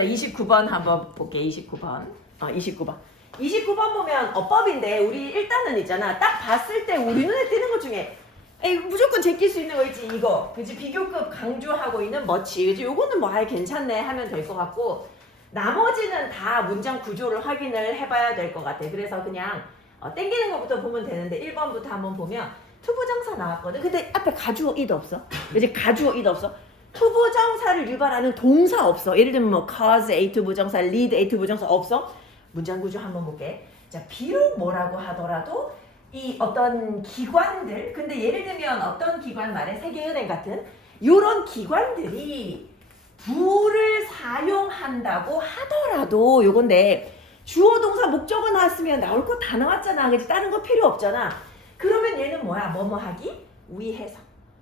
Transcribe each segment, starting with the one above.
29번 한번 볼게. 29번. 29번. 29번 보면 어법인데 우리 일단은 있잖아. 딱 봤을 때 우리 눈에 띄는 것 중에 에이, 무조건 제낄 수 있는 거 있지 이거. 그치? 비교급 강조하고 있는 멋지. 그치? 요거는 뭐 아예 괜찮네 하면 될 것 같고 나머지는 다 문장 구조를 확인을 해봐야 될 것 같아. 그래서 그냥 땡기는 것부터 보면 되는데 1번부터 한번 보면 투부정사 나왔거든. 근데 앞에 가주어 이도 없어. 그치? 가주어 이도 없어. 투부정사를 유발하는 동사 없어. 예를 들면 뭐 cause A 투부정사, lead A 투부정사 없어. 문장 구조 한번 볼게. 자, 비록 뭐라고 하더라도 이 어떤 기관들, 근데 예를 들면 어떤 기관 말에 세계은행 같은 이런 기관들이 부를 사용한다고 하더라도 요건데 주어 동사 목적어 나왔으면 나올 거 다 나왔잖아. 그치? 다른 거 필요 없잖아. 그러면 얘는 뭐야? 뭐뭐 하기 위해서.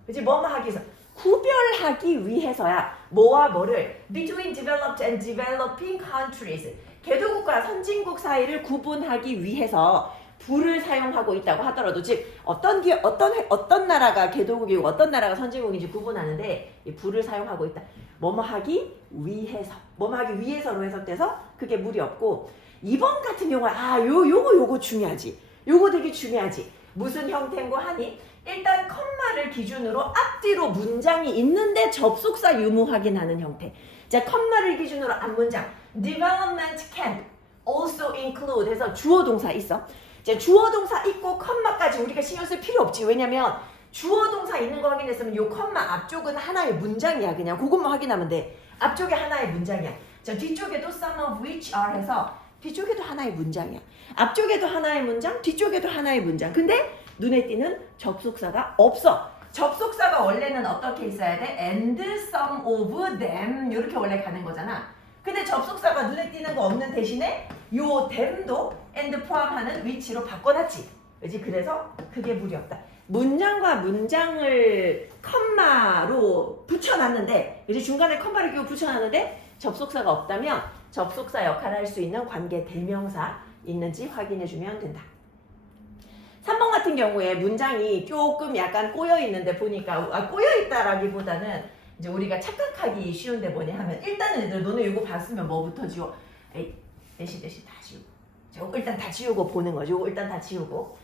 그치? 뭐뭐 하기 위해서. 구별하기 위해서야. 뭐와 뭐를 between developed and developing countries. 개도국과 선진국 사이를 구분하기 위해서 부를 사용하고 있다고 하더라도 즉 어떤 나라가 개도국이고 어떤 나라가 선진국인지 구분하는데 이 부를 사용하고 있다. 뭐뭐 하기 위해서. 뭐뭐 하기 위해서로 해석돼서 그게 무리 없고 2번 같은 경우는 요거 중요하지. 요거 되게 중요하지. 무슨 형태인 거 하니? 일단 컴마를 기준으로 앞뒤로 문장이 있는데 접속사 유무 확인하는 형태. 자, 컴마를 기준으로 앞문장 development can also include 해서 주어 동사 있어. 자, 주어 동사 있고 컴마까지 우리가 신경 쓸 필요 없지. 왜냐면 주어 동사 있는 거 확인했으면 요 컴마 앞쪽은 하나의 문장이야. 그냥 그것만 확인하면 돼. 앞쪽에 하나의 문장이야. 자, 뒤쪽에도 some of which are 해서 뒤쪽에도 하나의 문장이야. 앞쪽에도 하나의 문장, 뒤쪽에도 하나의 문장. 근데 눈에 띄는 접속사가 없어. 접속사가 원래는 어떻게 있어야 돼? and some of them 이렇게 원래 가는 거잖아. 근데 접속사가 눈에 띄는 거 없는 대신에 요 them도 and 포함하는 which로 바꿔놨지. 그렇지? 그래서 그게 무리 없다. 문장과 문장을 컴마로 붙여놨는데 이제 중간에 컴마를 끼고 붙여놨는데 접속사가 없다면 접속사 역할을 할 수 있는 관계 대명사 있는지 확인해주면 된다. 3번 같은 경우에 문장이 조금 약간 꼬여있는데 보니까 꼬여있다라기보다는 이제 우리가 착각하기 쉬운데 뭐냐 하면 일단은 얘들 너네 이거 봤으면 뭐부터 지워? 에이, 대시 다 지우고 저거 일단 다 지우고 보는 거죠. 이거 일단 다 지우고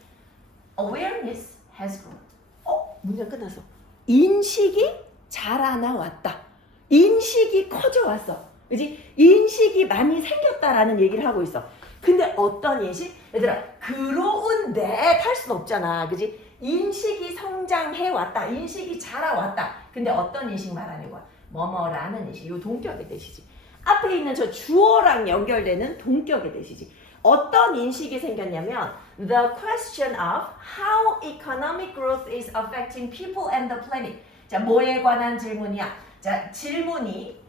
Awareness has grown. 문장 끝났어. 인식이 자라나왔다. 인식이 커져왔어. 그지? 인식이 많이 생겼다라는 얘기를 하고 있어. 근데 어떤 인식? 얘들아, 그로운데 탈 순 없잖아. 그지? 인식이 성장해왔다. 인식이 자라왔다. 근데 어떤 인식 말하는 거야? 뭐뭐라는 인식. 이 동격의 뜻이지. 앞에 있는 저 주어랑 연결되는 동격의 뜻이지. 어떤 인식이 생겼냐면 The question of how economic growth is affecting people and the planet. 자, 뭐에 관한 질문이야? 자, 질문이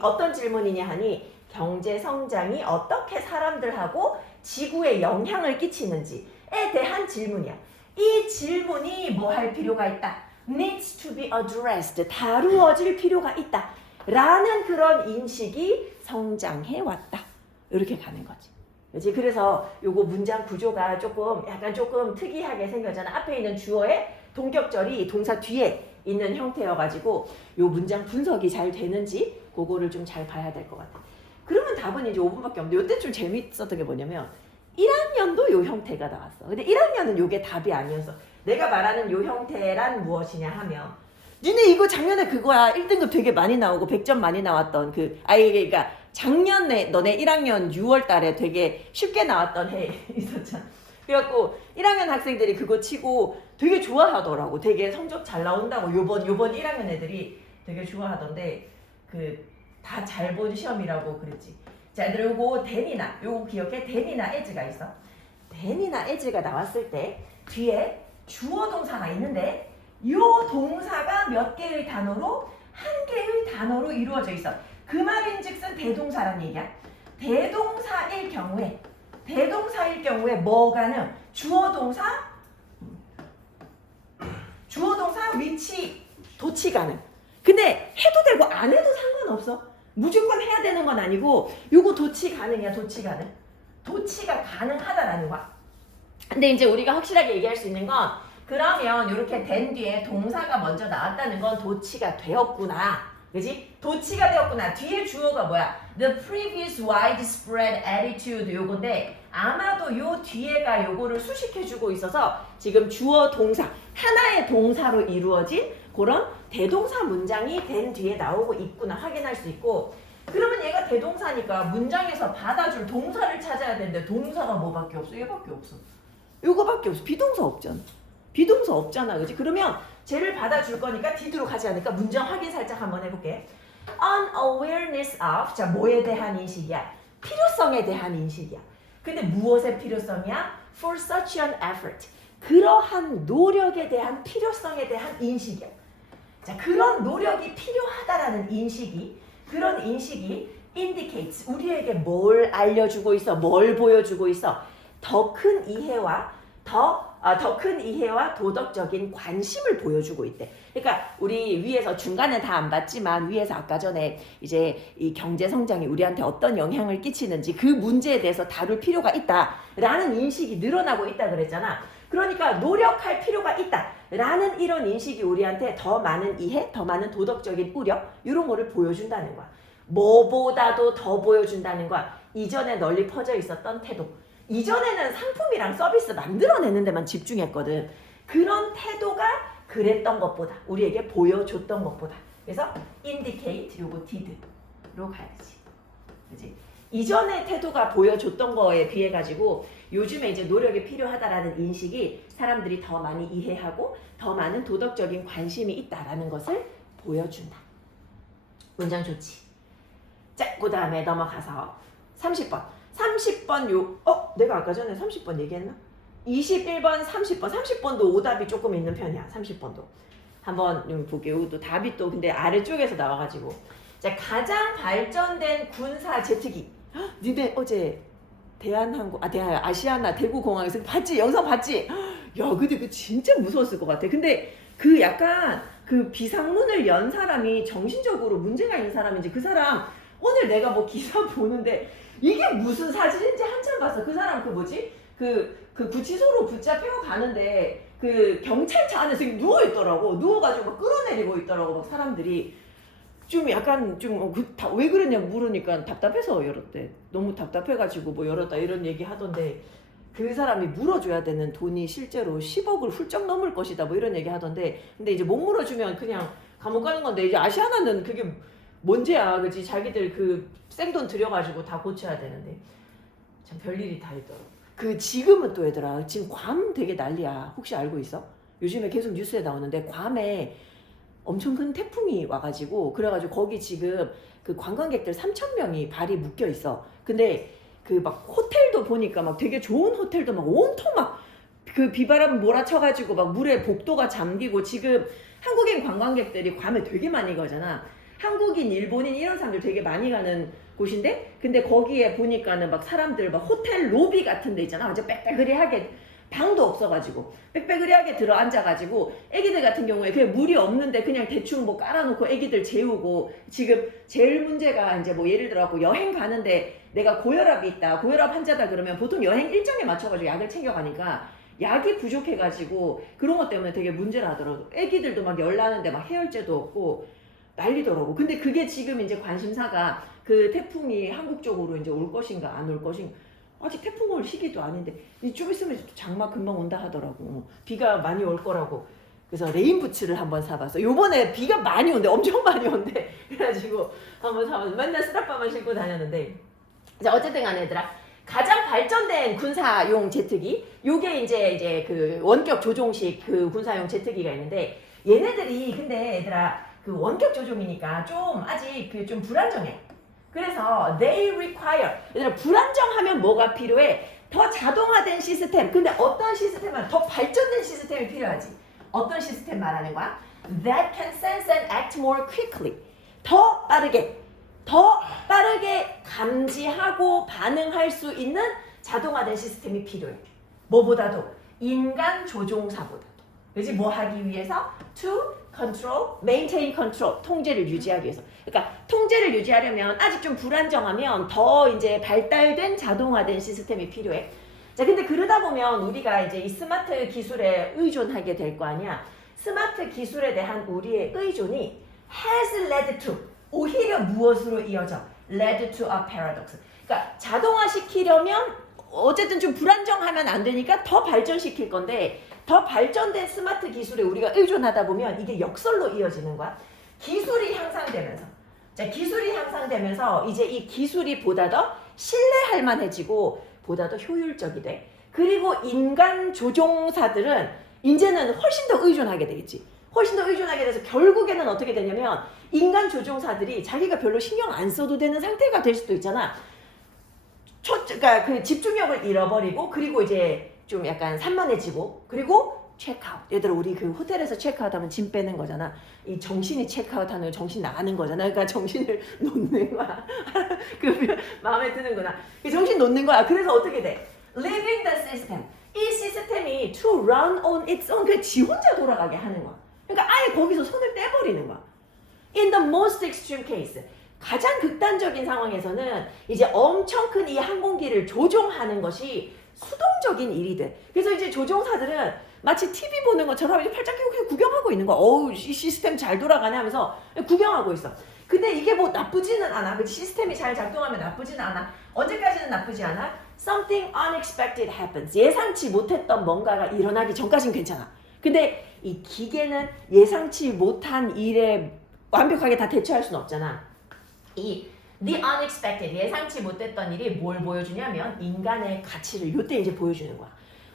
어떤 질문이냐 하니 경제 성장이 어떻게 사람들하고 지구에 영향을 끼치는지에 대한 질문이야. 이 질문이 뭐 할 필요가 있다. needs to be addressed. 다루어질 필요가 있다. 라는 그런 인식이 성장해 왔다. 이렇게 가는 거지. 그렇지? 그래서 요거 문장 구조가 약간 조금 특이하게 생겼잖아. 앞에 있는 주어의 동격절이 동사 뒤에 있는 형태여가지고 요 문장 분석이 잘 되는지 그거를 좀 잘 봐야 될 것 같아. 그러면 답은 이제 5분밖에 없는데 이때 좀 재밌었던 게 뭐냐면 1학년도 요 형태가 나왔어. 근데 1학년은 요게 답이 아니었어. 내가 말하는 요 형태란 무엇이냐 하면 니네 이거 작년에 그거야. 1등급 되게 많이 나오고 100점 많이 나왔던 그러니까 작년에 너네 1학년 6월 달에 되게 쉽게 나왔던 해 있었잖아. 그래갖고 1학년 학생들이 그거 치고 되게 좋아하더라고. 되게 성적 잘 나온다고 요번 1학년 애들이 되게 좋아하던데 다 잘 본 시험이라고 그랬지. 자, 얘들 요거 then이나 요거 기억해. then이나 as가 있어. then이나 as가 나왔을 때 뒤에 주어 동사가 있는데 요 동사가 몇 개의 단어로? 한 개의 단어로 이루어져 있어. 그 말인즉슨 대동사란 얘기야. 대동사일 경우에 뭐가는 주어 동사 위치 도치 가능. 근데 해도 되고 안 해도 상관없어. 무조건 해야 되는 건 아니고 요거 도치 가능이야. 도치가 가능하다라는 거야. 근데 이제 우리가 확실하게 얘기할 수 있는 건 그러면 이렇게 된 뒤에 동사가 먼저 나왔다는 건 도치가 되었구나 그지? 도치가 되었구나. 뒤에 주어가 뭐야? The previous widespread attitude 요건데 아마도 요 뒤에가 요거를 수식해주고 있어서 지금 주어 동사 하나의 동사로 이루어진 그런 대동사 문장이 된 뒤에 나오고 있구나 확인할 수 있고 그러면 얘가 대동사니까 문장에서 받아줄 동사를 찾아야 되는데 동사가 뭐밖에 없어? 얘밖에 없어. 요거밖에 없어. 비동사 없잖아. 비동사 없잖아. 그지? 그러면 쟤를 받아줄 거니까 디드로 가지 않으니까 문장 확인 살짝 한번 해볼게. Unawareness of 자 뭐에 대한 인식이야? 필요성에 대한 인식이야. 근데 무엇의 필요성이야? For such an effort. 그러한 노력에 대한 필요성에 대한 인식이야. 자 그런 노력이 필요하다라는 인식이 그런 인식이 indicates 우리에게 뭘 알려주고 있어? 뭘 보여주고 있어? 더 큰 이해와 더 큰 이해와 도덕적인 관심을 보여주고 있대. 그러니까 우리 위에서 중간은 다 안 봤지만 위에서 아까 전에 이제 이 경제 성장이 우리한테 어떤 영향을 끼치는지 그 문제에 대해서 다룰 필요가 있다라는 인식이 늘어나고 있다 그랬잖아. 그러니까 노력할 필요가 있다라는 이런 인식이 우리한테 더 많은 이해, 더 많은 도덕적인 우려 이런 거를 보여준다는 거야. 뭐보다도 더 보여준다는 거야. 이전에 널리 퍼져 있었던 태도. 이전에는 상품이랑 서비스 만들어내는 데만 집중했거든. 그런 태도가 그랬던 것보다 우리에게 보여줬던 것보다 그래서 indicate 요거 did로 가야지. 그치? 이전의 태도가 보여줬던 거에 비해 가지고 요즘에 이제 노력이 필요하다라는 인식이 사람들이 더 많이 이해하고 더 많은 도덕적인 관심이 있다라는 것을 보여준다. 문장 좋지? 자, 그 다음에 넘어가서 30번. 30번 내가 아까 전에 30번 얘기했나? 21번, 30번. 30번도 오답이 조금 있는 편이야. 30번도. 한번 볼게요. 또 답이 또 근데 아래쪽에서 나와가지고. 자, 가장 발전된 군사 제트기. 니네 어제 아시아나 대구공항에서 봤지? 영상 봤지? 야, 근데 그 진짜 무서웠을 것 같아. 근데 그 약간 그 비상문을 연 사람이 정신적으로 문제가 있는 사람인지 그 사람 오늘 내가 뭐 기사 보는데 이게 무슨 사진인지 한참 봤어. 그 사람 그 구치소로 붙잡혀 가는데 그 경찰차 안에서 누워있더라고. 누워가지고 막 끌어내리고 있더라고. 막 사람들이. 좀 약간 왜 그랬냐 물으니까 답답해서 열었대. 너무 답답해가지고 뭐 열었다 이런 얘기 하던데 그 사람이 물어줘야 되는 돈이 실제로 10억을 훌쩍 넘을 것이다 뭐 이런 얘기 하던데 근데 이제 못 물어주면 그냥 감옥 가는 건데 이제 아시아나는 그게 뭔지야. 그치? 자기들 그 생돈 들여가지고 다 고쳐야 되는데 참 별일이 다 있더라고. 그 지금은 또 얘들아 지금 괌 되게 난리야. 혹시 알고 있어? 요즘에 계속 뉴스에 나오는데 괌에 엄청 큰 태풍이 와가지고 그래가지고 거기 지금 그 관광객들 3,000명이 발이 묶여 있어. 근데 그 막 호텔도 보니까 막 되게 좋은 호텔도 막 온통 막 그 비바람 몰아쳐가지고 막 물에 복도가 잠기고 지금 한국인 관광객들이 괌에 되게 많이 가잖아. 한국인, 일본인 이런 사람들 되게 많이 가는 곳인데 근데 거기에 보니까는 막 사람들 막 호텔 로비 같은 데 있잖아. 아주 빽빽하게 방도 없어가지고 빽빽하게 들어 앉아가지고 애기들 같은 경우에 그냥 물이 없는데 그냥 대충 뭐 깔아놓고 애기들 재우고 지금 제일 문제가 이제 뭐 예를 들어 여행 가는데 내가 고혈압이 있다 고혈압 환자다 그러면 보통 여행 일정에 맞춰가지고 약을 챙겨가니까 약이 부족해가지고 그런 것 때문에 되게 문제를 하더라고. 애기들도 막 열나는데 막 해열제도 없고 난리더라고. 근데 그게 지금 이제 관심사가 그 태풍이 한국 쪽으로 이제 올 것인가 안 올 것인가. 아직 태풍 올 시기도 아닌데 좀 있으면 장마 금방 온다 하더라고. 비가 많이 올 거라고. 그래서 레인부츠를 한번 사봤어. 요번에 비가 많이 온대. 엄청 많이 온대. 그래가지고 한번 사봤어. 맨날 스라빠만 신고 다녔는데 자 어쨌든 간에 얘들아 가장 발전된 군사용 제트기 요게 이제 그 원격 조종식 그 군사용 제트기가 있는데 얘네들이 근데 얘들아 그 원격 조종이니까 좀 아직 그 좀 불안정해. 그래서 they require 얘들아 불안정하면 뭐가 필요해? 더 자동화된 시스템. 근데 어떤 시스템은 더 발전된 시스템이 필요하지. 어떤 시스템 말하는 거야? That can sense and act more quickly. 더 빠르게 감지하고 반응할 수 있는 자동화된 시스템이 필요해. 뭐보다도 인간 조종사보다도. 그지? 뭐 하기 위해서? To control, maintain control. 통제를 유지하기 위해서. 그러니까 통제를 유지하려면 아직 좀 불안정하면 더 이제 발달된 자동화된 시스템이 필요해. 자, 근데 그러다 보면 우리가 이제 이 스마트 기술에 의존하게 될 거 아니야. 스마트 기술에 대한 우리의 의존이 has led to 오히려 무엇으로 이어져? led to a paradox. 그러니까 자동화시키려면 어쨌든 좀 불안정하면 안 되니까 더 발전시킬 건데 더 발전된 스마트 기술에 우리가 의존하다 보면 이게 역설로 이어지는 거야. 기술이 향상되면서 자 기술이 향상되면서 이제 이 기술이 보다 더 신뢰할 만해지고 보다 더 효율적이 돼. 그리고 인간 조종사들은 이제는 훨씬 더 의존하게 되겠지. 훨씬 더 의존하게 돼서 결국에는 어떻게 되냐면 인간 조종사들이 자기가 별로 신경 안 써도 되는 상태가 될 수도 있잖아. 그러니까 그 집중력을 잃어버리고 그리고 이제 좀 약간 산만해지고 그리고 체크아웃. 얘들아 우리 그 호텔에서 체크아웃하면 짐 빼는 거잖아. 이 정신이 체크아웃하는 거 정신 나가는 거잖아. 그러니까 정신을 놓는 거야. 그 마음에 드는구나. 그 정신 놓는 거야. 그래서 어떻게 돼? Leaving the system. 이 시스템이 to run on its own. 그냥 지 혼자 돌아가게 하는 거야. 그러니까 아예 거기서 손을 떼버리는 거야. In the most extreme case. 가장 극단적인 상황에서는 이제 엄청 큰 이 항공기를 조종하는 것이 수동적인 일이 돼. 그래서 이제 조종사들은 마치 TV 보는 것처럼 이제 팔짱 끼고 그냥 구경하고 있는 거야. 어우, 이 시스템 잘 돌아가네 하면서 구경하고 있어. 근데 이게 뭐 나쁘지는 않아. 그 시스템이 잘 작동하면 나쁘지는 않아. 언제까지는 나쁘지 않아? Something unexpected happens. 예상치 못했던 뭔가가 일어나기 전까지는 괜찮아. 근데 이 기계는 예상치 못한 일에 완벽하게 다 대처할 수는 없잖아. 이 the unexpected 예상치 못했던 일이 뭘 보여주냐면 인간의 가치를 요때 이제 보여주는 거야.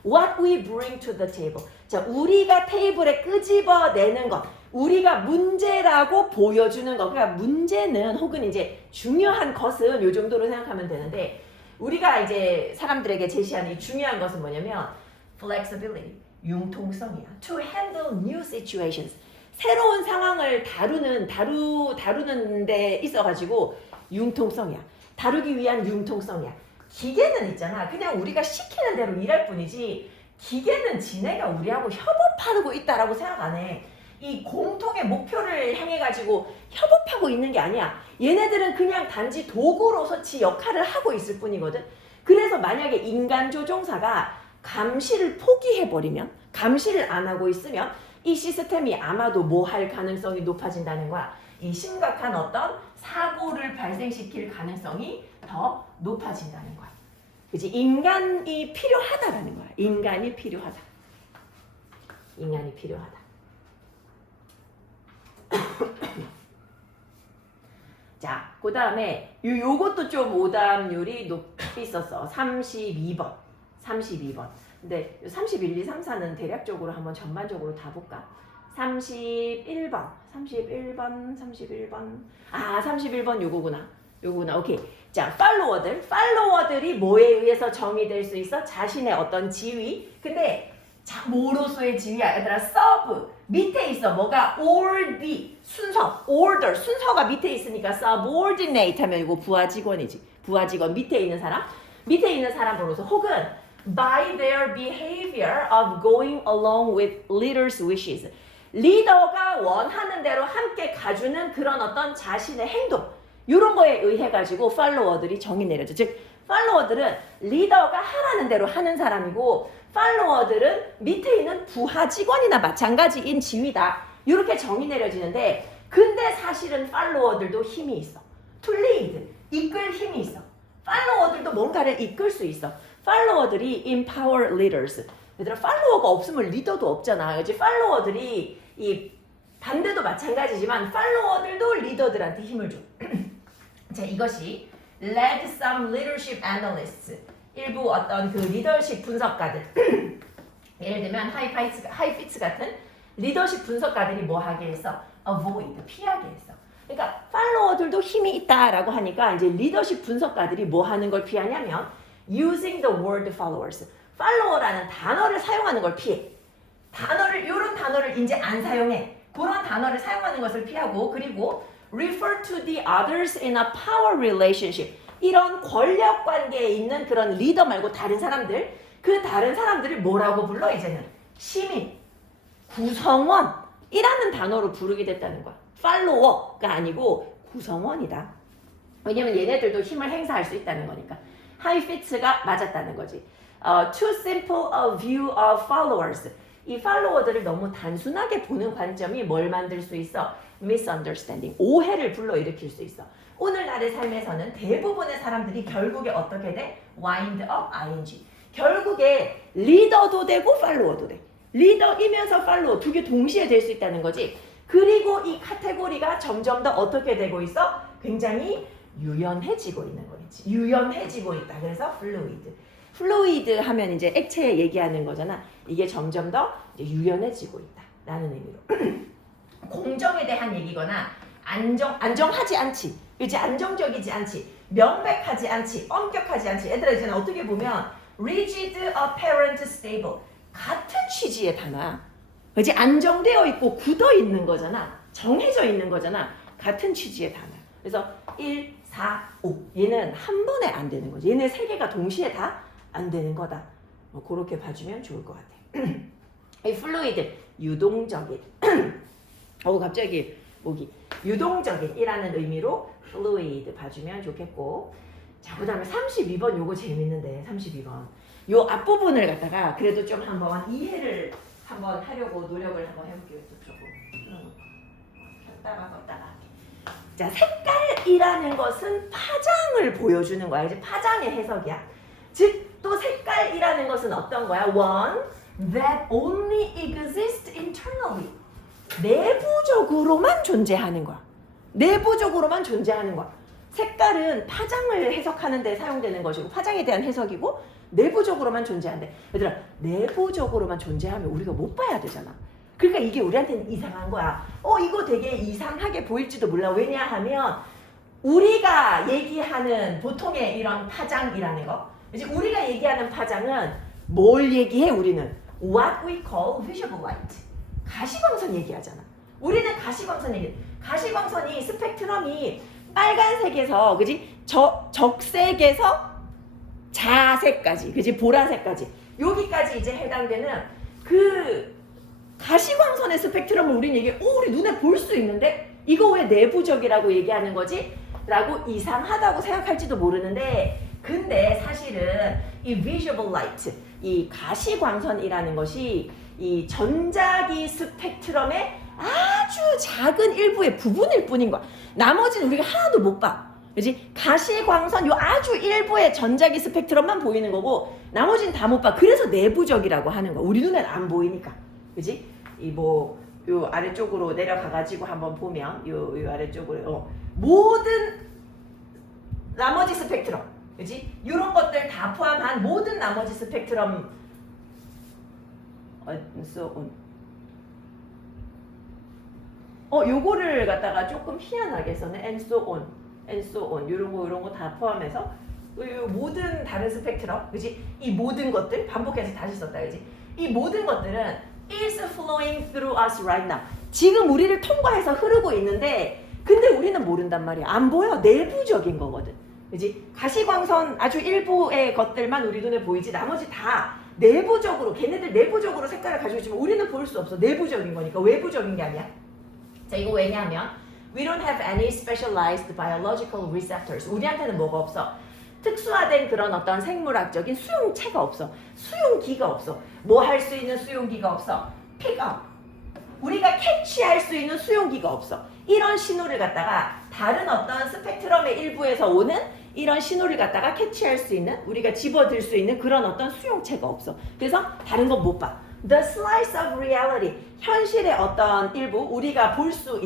What we bring to the table. 자, 우리가 테이블에 끄집어내는 것, 우리가 문제라고 보여주는 것. 그러니까 문제는 혹은 이제 중요한 것은 요 정도로 생각하면 되는데 우리가 이제 사람들에게 제시하는 이 중요한 것은 뭐냐면 flexibility, 융통성이야. To handle new situations. 새로운 상황을 다루는 데 있어가지고 융통성이야. 다루기 위한 융통성이야. 기계는 있잖아. 그냥 우리가 시키는 대로 일할 뿐이지 기계는 지네가 우리하고 협업하고 있다라고 생각 안 해. 이 공통의 목표를 향해 가지고 협업하고 있는 게 아니야. 얘네들은 그냥 단지 도구로서 지 역할을 하고 있을 뿐이거든. 그래서 만약에 인간 조종사가 감시를 포기해버리면 감시를 안 하고 있으면 이 시스템이 아마도 뭐 할 가능성이 높아진다는 거야. 이 심각한 어떤 사고를 발생시킬 가능성이 더 높아진다는 거야. 그치? 인간이 필요하다라는 거야. 인간이 필요하다. 인간이 필요하다. 자, 그 다음에 요것도 좀 오답률이 높이 있었어. 32번. 32번. 근데 31, 2, 3, 4는 대략적으로 한번 전반적으로 다 볼까? 31번. 아, 31번 요거구나. 오케이. 자, 팔로워들이 뭐에 의해서 정의될 수 있어? 자신의 어떤 지위. 근데 자, 뭐로서의 지위야? 얘들아, 서브. 밑에 있어. 뭐가? order. 순서. order. 순서가 밑에 있으니까 subordinate 하면 이거 부하 직원이지. 부하 직원. 밑에 있는 사람으로서 혹은 by their behavior of going along with leaders' wishes. 리더가 원하는 대로 함께 가주는 그런 어떤 자신의 행동. 이런 거에 의해 가지고 팔로워들이 정의 내려져. 즉 팔로워들은 리더가 하라는 대로 하는 사람이고 팔로워들은 밑에 있는 부하 직원이나 마찬가지인 지위다. 이렇게 정의 내려지는데 근데 사실은 팔로워들도 힘이 있어. To lead, 이끌 힘이 있어. 팔로워들도 뭔가를 이끌 수 있어. 팔로워들이 empower leaders. 얘들아 팔로워가 없으면 리더도 없잖아. 그렇지? 팔로워들이 이 반대도 마찬가지지만 팔로워들도 리더들한테 힘을 줘. 자, 이것이 led some leadership analysts. 일부 어떤 그 리더십 분석가들. 예를 들면 하이피츠 같은 리더십 분석가들이 뭐 하게 했어? avoid, 피하게 했어. 그러니까 팔로워들도 힘이 있다라고 하니까 이제 리더십 분석가들이 뭐 하는 걸 피하냐면 using the word followers. 팔로워라는 단어를 사용하는 걸 피해. 이런 단어를 이제 안 사용해. 그런 단어를 사용하는 것을 피하고 그리고 refer to the others in a power relationship. 이런 권력 관계에 있는 그런 리더 말고 다른 사람들, 그 다른 사람들을 뭐라고 불러 이제는? 시민, 구성원이라는 단어로 부르게 됐다는 거야. 팔로워가 아니고 구성원이다. 왜냐면 얘네들도 힘을 행사할 수 있다는 거니까. 하이피츠가 맞았다는 거지. Too simple a view of followers. 이 팔로워들을 너무 단순하게 보는 관점이 뭘 만들 수 있어? misunderstanding, 오해를 불러일으킬 수 있어. 오늘날의 삶에서는 대부분의 사람들이 결국에 어떻게 돼? wind up ing. 결국에 리더도 되고 팔로워도 돼. 리더이면서 팔로워 두 개 동시에 될 수 있다는 거지. 그리고 이 카테고리가 점점 더 어떻게 되고 있어? 굉장히 유연해지고 있는 거겠지. 유연해지고 있다. 그래서 fluid. fluid 하면 이제 액체 얘기하는 거잖아. 이게 점점 더 이제 유연해지고 있다라는 의미로. 공정에 대한 얘기거나 안정하지 않지. 그렇지? 안정적이지 않지. 명백하지 않지. 엄격하지 않지. 얘들아 이제는 어떻게 보면 rigid, apparent, stable 같은 취지의 단어야. 그렇지? 안정되어 있고 굳어 있는 거잖아. 정해져 있는 거잖아. 같은 취지의 단어야. 그래서 1, 4, 5 얘는 한 번에 안 되는 거지. 얘네 세 개가 동시에 다 안 되는 거다. 그렇게 봐주면 좋을 것 같아. 이 fluid 유동적인. 갑자기 목이 유동적인이라는 의미로 fluid 봐주면 좋겠고. 자, 그 다음에 32번 요거 재밌는데 32번 요 앞부분을 갖다가 그래도 좀 한번 이해를 한번 하려고 노력을 한번 해볼게요. 조금 떴다가 자, 색깔이라는 것은 파장을 보여주는 거야. 이제 파장의 해석이야. 즉 또 색깔이라는 것은 어떤 거야? One that only exists internally. 내부적으로만 존재하는 거야. 내부적으로만 존재하는 거야. 색깔은 파장을 해석하는 데 사용되는 것이고 파장에 대한 해석이고 내부적으로만 존재한대. 얘들아 내부적으로만 존재하면 우리가 못 봐야 되잖아. 그러니까 이게 우리한테는 이상한 거야. 이거 되게 이상하게 보일지도 몰라. 왜냐하면 우리가 얘기하는 보통의 이런 파장이라는 거, 이제 우리가 얘기하는 파장은 뭘 얘기해? 우리는 what we call visible light. 가시광선 얘기하잖아. 우리는 가시광선 얘기. 가시광선이 스펙트럼이 빨간색에서 그지? 적색에서 자색까지, 그지? 보라색까지 여기까지 이제 해당되는 그 가시광선의 스펙트럼을 우리는 얘기해. 우리 눈에 볼 수 있는데 이거 왜 내부적이라고 얘기하는 거지? 라고 이상하다고 생각할지도 모르는데 근데 사실은 이 visible light, 이 가시광선이라는 것이 이 전자기 스펙트럼의 아주 작은 일부의 부분일 뿐인 거야. 나머지는 우리가 하나도 못 봐. 그지? 가시광선 요 아주 일부의 전자기 스펙트럼만 보이는 거고 나머지는 다 못 봐. 그래서 내부적이라고 하는 거야. 우리 눈에는 안 보이니까. 그지? 요 아래쪽으로 내려가 가지고 한번 보면 요 아래쪽으로 모든 나머지 스펙트럼, 그지? 요런 것들 다 포함한 모든 나머지 스펙트럼 요거를 갖다가 조금 희한하게 써네. and so on 요런 거 다 포함해서 요 모든 다른 스펙트럼, 그지? 이 모든 것들 반복해서 다시 썼다, 그지? 이 모든 것들은 is flowing through us right now. 지금 우리를 통과해서 흐르고 있는데 근데 우리는 모른단 말이야. 안 보여. 내부적인 거거든. 그지? 가시광선 아주 일부의 것들만 우리 눈에 보이지 나머지 다 내부적으로 걔네들 내부적으로 색깔을 가지고 있지만 우리는 볼 수 없어. 내부적인 거니까 외부적인 게 아니야. 자, 이거 왜냐하면 we don't have any specialized biological receptors. 우리한테는 뭐가 없어? 특수화된 그런 어떤 생물학적인 수용체가 없어. 수용기가 없어. 뭐 할 수 있는 수용기가 없어. pick up. 우리가 캐치할 수 있는 수용기가 없어. 이런 신호를 갖다가 다른 어떤 스펙트럼의 일부에서 오는 이런 신호를 갖다가 캐치할 수 있는, 우리가 집어들 수 있는 그런 어떤 수용체가 없어. 그래서 다른 건 못 봐. The slice of reality. 현실의 어떤 일부, 우리가 볼 수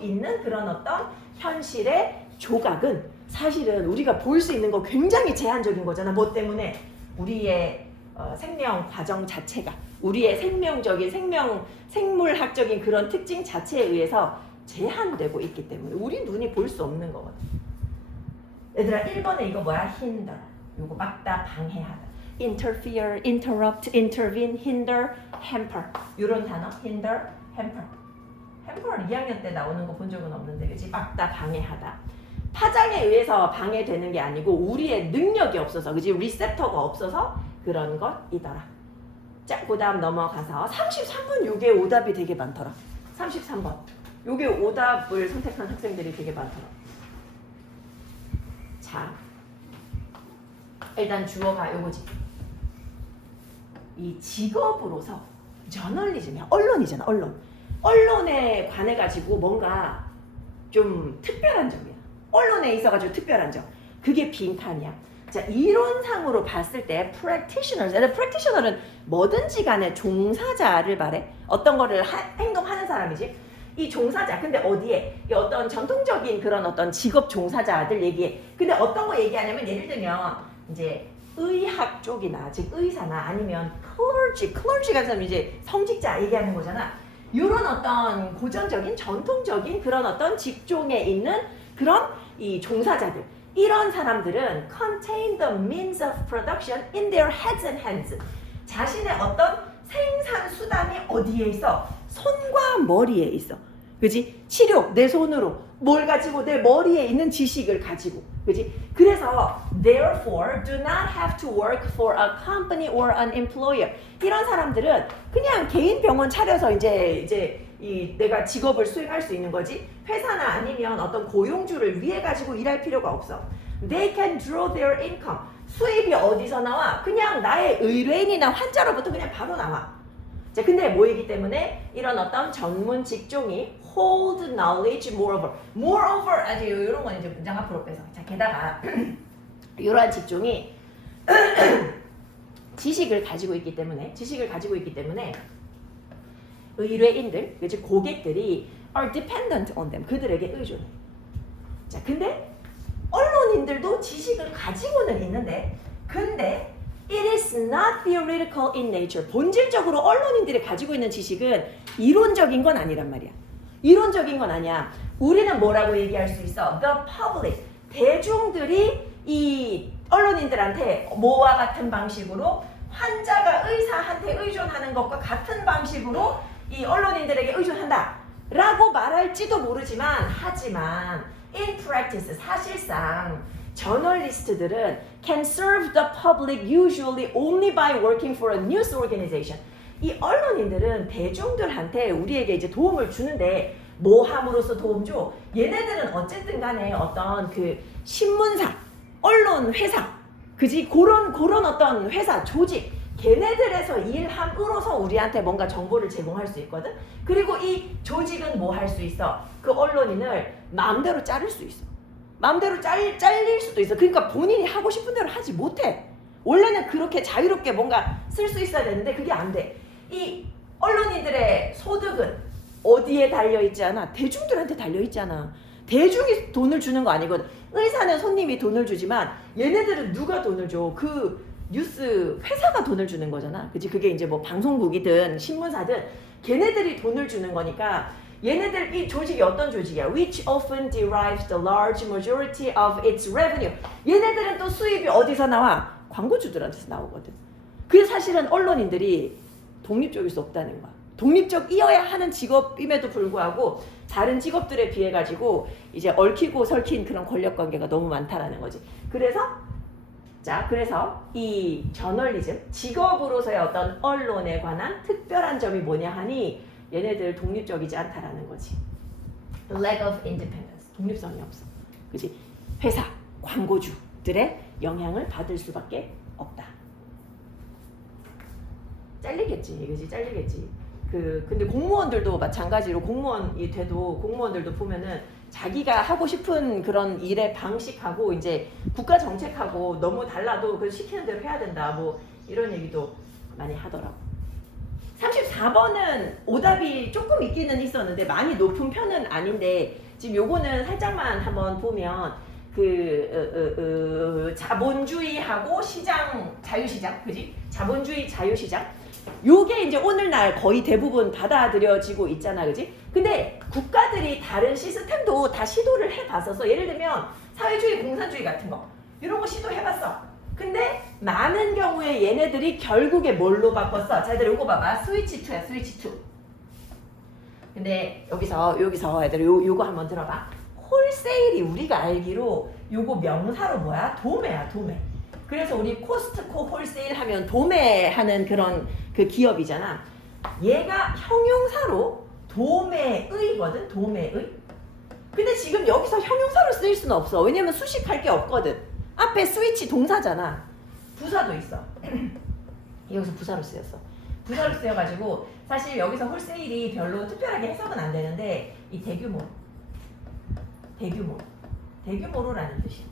있는 그런 어떤 현실의 조각은 사실은 우리가 볼 수 있는 거 굉장히 제한적인 거잖아. 뭐 때문에? 우리의 생명 과정 자체가, 우리의 생물학적인 그런 특징 자체에 의해서 제한되고 있기 때문에 우리 눈이 볼 수 없는 거거든. 얘들아 1번에 이거 뭐야? hinder. 요거 막다, 방해하다. interfere, interrupt, intervene, hinder, hamper. 요런 단어 hinder, hamper. hamper는 2학년 때 나오는 거 본 적은 없는데 그치? 막다, 방해하다. 파장에 의해서 방해되는 게 아니고 우리의 능력이 없어서, 그치? 리셉터가 없어서 그런 것이더라. 자, 그 다음 넘어가서 33번 요게 오답이 되게 많더라. 33번. 요게 오답을 선택한 학생들이 되게 많더라. 자, 일단 주어가 요거지. 이 직업으로서 저널리즘이야. 언론이잖아, 언론. 언론에 관해 가지고 뭔가 좀 특별한 점이야. 언론에 있어가지고 특별한 점. 그게 빈칸이야. 자, 이론상으로 봤을 때 practitioner는 뭐든지 간에 종사자를 말해. 어떤 거를 행동하는 사람이지. 이 종사자. 근데 어디에? 이 어떤 전통적인 그런 어떤 직업 종사자들 얘기해. 근데 어떤 거 얘기하냐면 예를 들면 이제 의학 쪽이나 즉 의사나 아니면 clergy가 사람 이제 성직자 얘기하는 거잖아. 이런 어떤 고전적인 전통적인 그런 어떤 직종에 있는 그런 이 종사자들. 이런 사람들은 contain the means of production in their heads and hands. 자신의 어떤 생산 수단이 어디에 있어? 손과 머리에 있어. 그지? 치료, 내 손으로 뭘 가지고 내 머리에 있는 지식을 가지고. 그지? 그래서 therefore do not have to work for a company or an employer. 이런 사람들은 그냥 개인 병원 차려서 이제 이 내가 직업을 수행할 수 있는 거지. 회사나 아니면 어떤 고용주를 위해 가지고 일할 필요가 없어. They can draw their income. 수입이 어디서 나와? 그냥 나의 의뢰인이나 환자로부터 그냥 바로 나와. 자, 근데 뭐이기 때문에 이런 어떤 전문 직종이 hold knowledge moreover 아주 이런 건 이제 문장 앞으로 빼서. 자, 게다가 이러한 직종이 지식을 가지고 있기 때문에 의뢰인들, 그치 고객들이 are dependent on them. 그들에게 의존해. 자, 근데 언론인들도 지식을 가지고는 있는데, 근데 it is not theoretical in nature. 본질적으로 언론인들이 가지고 있는 지식은 이론적인 건 아니란 말이야. 이론적인 건 아니야. 우리는 뭐라고 얘기할 수 있어? The public. 대중들이 이 언론인들한테 뭐와 같은 방식으로 환자가 의사한테 의존하는 것과 같은 방식으로 이 언론인들에게 의존한다 라고 말할지도 모르지만, 하지만 in practice 사실상 저널리스트들은 can serve the public usually only by working for a news organization. 이 언론인들은 대중들한테 우리에게 이제 도움을 주는데 뭐 함으로써 도움 줘? 얘네들은 어쨌든 간에 어떤 그 신문사, 언론 회사, 그지? 그런 어떤 회사, 조직, 걔네들에서 일함으로써 우리한테 뭔가 정보를 제공할 수 있거든? 그리고 이 조직은 뭐 할 수 있어? 그 언론인을 마음대로 자를 수 있어. 마음대로 잘릴 수도 있어. 그러니까 본인이 하고 싶은 대로 하지 못해. 원래는 그렇게 자유롭게 뭔가 쓸 수 있어야 되는데 그게 안 돼. 이 언론인들의 소득은 어디에 달려있지 않아? 대중들한테 달려있잖아. 대중이 돈을 주는 거 아니거든. 의사는 손님이 돈을 주지만 얘네들은 누가 돈을 줘? 그 뉴스 회사가 돈을 주는 거잖아. 그치? 그게 이제 뭐 방송국이든 신문사든 걔네들이 돈을 주는 거니까 얘네들 이 조직이 어떤 조직이야? Which often derives the large majority of its revenue. 얘네들은 또 수입이 어디서 나와? 광고주들한테서 나오거든. 그게 사실은 언론인들이 독립적일 수 없다는 거야. 독립적이어야 하는 직업임에도 불구하고 다른 직업들에 비해 가지고 이제 얽히고 설킨 그런 권력 관계가 너무 많다라는 거지. 그래서 이 저널리즘, 직업으로서의 어떤 언론에 관한 특별한 점이 뭐냐 하니 얘네들 독립적이지 않다라는 거지. Lack of independence. 독립성이 없어. 그치? 회사, 광고주들의 영향을 받을 수밖에 없다. 잘리겠지. 그치? 잘리겠지. 근데 공무원들도 마찬가지로 공무원이 돼도 공무원들도 보면은 자기가 하고 싶은 그런 일의 방식하고 이제 국가 정책하고 너무 달라도 그 시키는 대로 해야 된다. 뭐 이런 얘기도 많이 하더라고. 34번은 오답이 조금 있기는 있었는데 많이 높은 편은 아닌데 지금 요거는 살짝만 한번 보면 자본주의하고 시장, 자유시장, 그지? 자본주의, 자유시장. 요게 이제 오늘날 거의 대부분 받아들여지고 있잖아, 그지? 근데 국가들이 다른 시스템도 다 시도를 해봤어서 예를 들면 사회주의, 공산주의 같은 거 이런 거 시도해봤어. 근데 많은 경우에 얘네들이 결국에 뭘로 바꿨어? 자, 얘들 요거 봐봐. 스위치 2야, 스위치 2. 근데 여기서 얘들 요거 한번 들어봐. 홀세일이 우리가 알기로 요거 명사로 뭐야? 도매야, 도매. 그래서 우리 코스트코 홀세일 하면 도매하는 그런 그 기업이잖아. 얘가 형용사로 도매의거든, 도매의. 근데 지금 여기서 형용사로 쓰일 수는 없어. 왜냐면 수식할 게 없거든. 앞에 스위치 동사잖아. 부사도 있어. 여기서 부사로 쓰였어. 부사로 쓰여가지고 사실 여기서 홀세일이 별로 특별하게 해석은 안 되는데 이 대규모로라는 뜻이에요.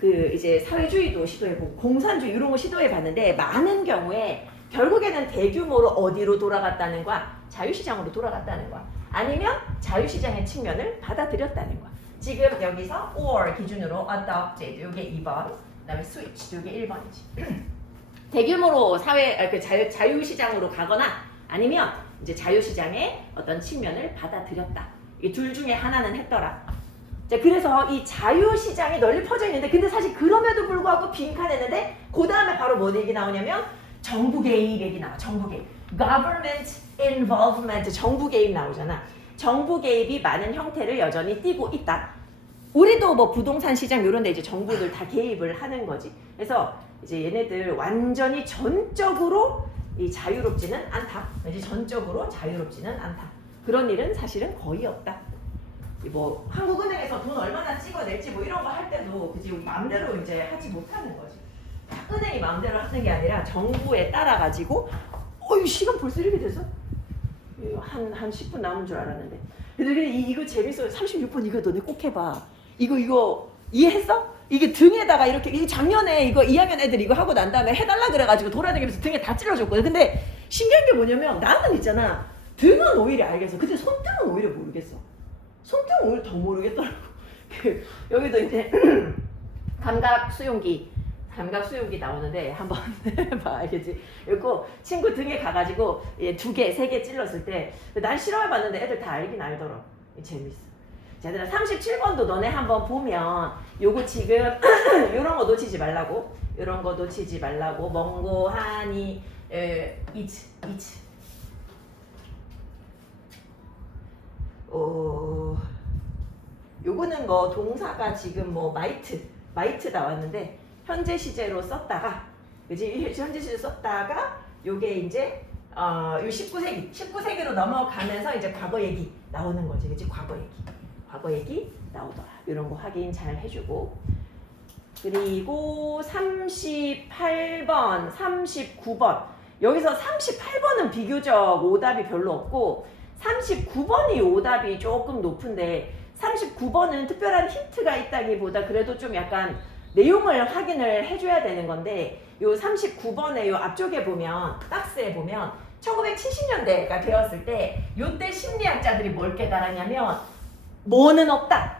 그 이제 사회주의도 시도해보고 공산주의 이런 거 시도해봤는데 많은 경우에 결국에는 대규모로 어디로 돌아갔다는 거야? 자유시장으로 돌아갔다는 거야. 아니면 자유시장의 측면을 받아들였다는 거야. 지금 여기서 or 기준으로 adopted 이게 2번, 그다음에 switched 이게 1번이지. 대규모로 자유시장으로 가거나 아니면 이제 자유시장의 어떤 측면을 받아들였다. 이 둘 중에 하나는 했더라. 자, 그래서 이 자유시장이 널리 퍼져 있는데 근데 사실 그럼에도 불구하고 빈칸했는데 그 다음에 바로 뭐 얘기 나오냐면 정부 개입 얘기 나와. 정부 개입. Government involvement. 정부 개입 나오잖아. 정부 개입이 많은 형태를 여전히 띠고 있다. 우리도 뭐 부동산 시장 이런 데 이제 정부들 다 개입을 하는 거지. 그래서 이제 얘네들 완전히 전적으로 이 자유롭지는 않다. 이제 전적으로 자유롭지는 않다. 그런 일은 사실은 거의 없다. 뭐 한국은행에서 돈 얼마나 찍어낼지 뭐 이런 거 할 때도 그지 마음대로 이제 하지 못하는 거지. 은행이 마음대로 하는 게 아니라 정부에 따라 가지고 시간 벌써 이렇게 됐어? 한 10분 남은 줄 알았는데. 근데 이거 재밌어. 36분 이거 너네 꼭 해봐. 이거 이해했어? 이게 등에다가 이렇게 이게 작년에 이거 2학년 애들 이거 하고 난 다음에 해달라 그래가지고 돌아다니면서 등에 다 찔러줬거든. 근데 신기한 게 뭐냐면 나는 있잖아. 등은 오히려 알겠어. 근데 손등은 오히려 모르겠어. 손등은 오히려 더 모르겠더라고. 여기도 이제 감각 수용기 나오는데 한번 해봐. 알겠지? 그리고 친구 등에 가가지고 2개, 3개 찔렀을 때 난 실험해봤는데 애들 다 알긴 알더라. 재밌어. 자, 얘들아 37번도 너네 한번 보면 요거 지금 요런 거 놓치지 말라고. 요런 거 놓치지 말라고. 멍고, 하니, 이츠. 요거는 뭐 동사가 지금 뭐 마이트 나왔는데 현재 시제로 썼다가 그지? 현재 시제 썼다가 요게 이제 요 19세기로 넘어가면서 이제 과거 얘기 나오는 거지. 그지? 과거 얘기 나오더라. 이런 거 확인 잘 해주고. 그리고 38번, 39번. 여기서 38번은 비교적 오답이 별로 없고 39번이 오답이 조금 높은데 39번은 특별한 힌트가 있다기보다 그래도 좀 약간 내용을 확인을 해줘야 되는 건데 요 39번의 요 앞쪽에 보면 박스에 보면 1970년대가 되었을 때 요때 심리학자들이 뭘 깨달았냐면 뭐는 없다.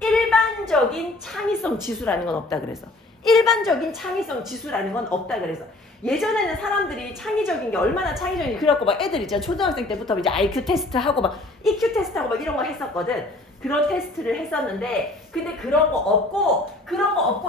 일반적인 창의성 지수라는 건 없다 그래서. 일반적인 창의성 지수라는 건 없다 그래서. 예전에는 사람들이 창의적인 게 얼마나 창의적인지 그래갖고 막 애들 있잖아. 초등학생 때부터 이제 IQ 테스트 하고 막 EQ 테스트 하고 막 이런 거 했었거든. 그런 테스트를 했었는데 근데 그런 거 없고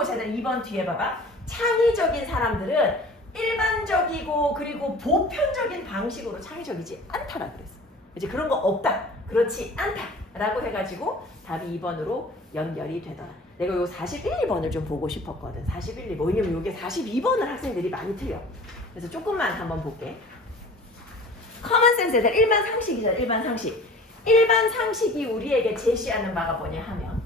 쟤들 2번 뒤에 봐봐. 창의적인 사람들은 일반적이고 그리고 보편적인 방식으로 창의적이지 않다라 그랬어. 이제 그런 거 없다. 그렇지 않다라고 해가지고 답이 2번으로 연결이 되더라. 내가 요 41, 2번을 좀 보고 싶었거든. 41, 2번. 왜냐면 요게 42번을 학생들이 많이 틀려. 그래서 조금만 한번 볼게. 커먼 센스에서 일반 상식이잖아. 일반 상식. 일반 상식이 우리에게 제시하는 바가 뭐냐 하면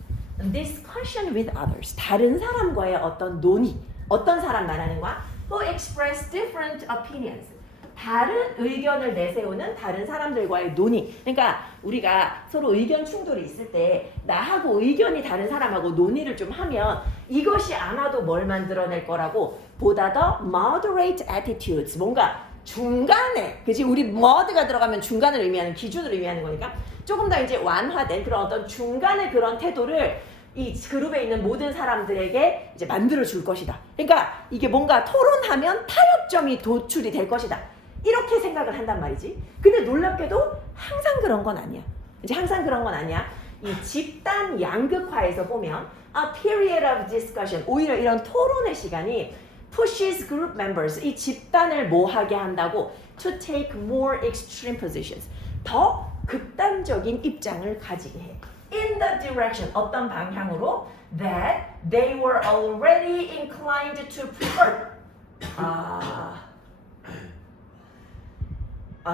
discussion with others. 다른 사람과의 어떤 논의. 어떤 사람 말하는 거야? Who express different opinions. 다른 의견을 내세우는 다른 사람들과의 논의. 그러니까 우리가 서로 의견 충돌이 있을 때 나하고 의견이 다른 사람하고 논의를 좀 하면 이것이 아마도 뭘 만들어낼 거라고 보다 더 moderate attitudes. 뭔가 중간에, 그치? 우리 moder가 들어가면 중간을 의미하는, 기준을 의미하는 거니까 조금 더 이제 완화된 그런 어떤 중간의 그런 태도를 이 그룹에 있는 모든 사람들에게 이제 만들어 줄 것이다. 그러니까 이게 뭔가 토론하면 타협점이 도출이 될 것이다. 이렇게 생각을 한단 말이지. 근데 놀랍게도 항상 그런 건 아니야. 이제 항상 그런 건 아니야. 이 집단 양극화에서 보면 a period of discussion, 오히려 이런 토론의 시간이 pushes group members, 이 집단을 뭐 하게 한다고 to take more extreme positions, 더 극단적인 입장을 가지게 해. In the direction, 어떤 방향으로 that they were already inclined to prefer.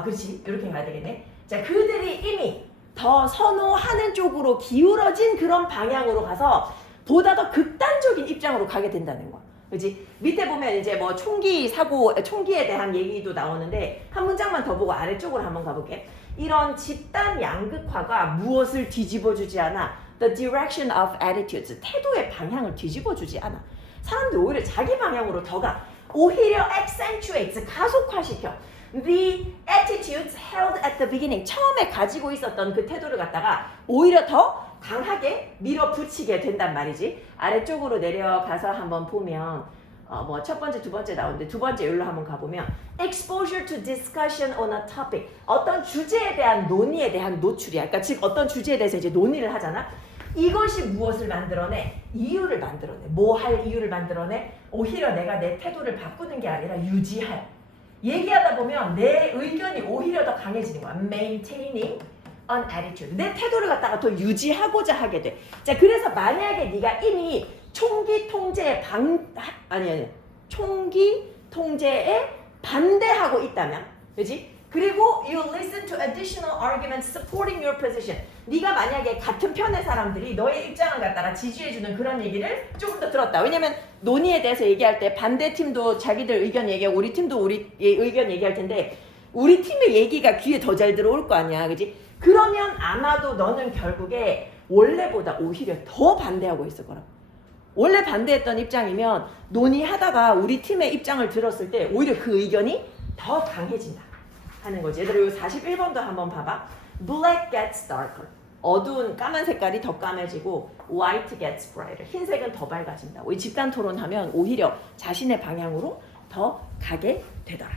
그렇지. 이렇게 가야 되겠네. 자, 그들이 이미 더 선호하는 쪽으로 기울어진 그런 방향으로 가서 보다 더 극단적인 입장으로 가게 된다는 거야. 그지? 밑에 보면 이제 뭐 총기 사고, 총기에 대한 얘기도 나오는데 한 문장만 더 보고 아래쪽으로 한번 가볼게. 이런 집단 양극화가 무엇을 뒤집어주지 않아? The direction of attitudes. 태도의 방향을 뒤집어주지 않아. 사람들이 오히려 자기 방향으로 더 가. 오히려 accentuates, 가속화시켜. The attitudes held at the beginning. 처음에 가지고 있었던 그 태도를 갖다가 오히려 더 강하게 밀어붙이게 된단 말이지. 아래쪽으로 내려가서 한번 보면 뭐 첫 번째, 두 번째 나오는데 두 번째 여기로 한번 가보면 exposure to discussion on a topic. 어떤 주제에 대한 논의에 대한 노출이야. 그러니까 즉 어떤 주제에 대해서 이제 논의를 하잖아. 이것이 무엇을 만들어내? 이유를 만들어내. 뭐 할 이유를 만들어내? 오히려 내가 내 태도를 바꾸는 게 아니라 유지할. 얘기하다 보면 내 의견이 오히려 더 강해지는 거야. Maintaining an attitude. 내 태도를 갖다가 더 유지하고자 하게 돼. 자, 그래서 만약에 네가 이미 총기 통제에 총기 통제에 반대하고 있다면, 그렇지? 그리고 you listen to additional arguments supporting your position. 네가 만약에 같은 편의 사람들이 너의 입장을 갖다가 지지해주는 그런 얘기를 조금 더 들었다. 왜냐면 논의에 대해서 얘기할 때 반대 팀도 자기들 의견 얘기하고 우리 팀도 우리 의견 얘기할 텐데 우리 팀의 얘기가 귀에 더 잘 들어올 거 아니야, 그렇지? 그러면 아마도 너는 결국에 원래보다 오히려 더 반대하고 있을 거라고. 원래 반대했던 입장이면 논의하다가 우리 팀의 입장을 들었을 때 오히려 그 의견이 더 강해진다 하는 거지. 얘들아, 이 41번도 한번 봐봐. Black gets darker. 어두운 까만 색깔이 더 까매지고 white gets brighter. 흰색은 더 밝아진다. 이 집단 토론하면 오히려 자신의 방향으로 더 가게 되더라.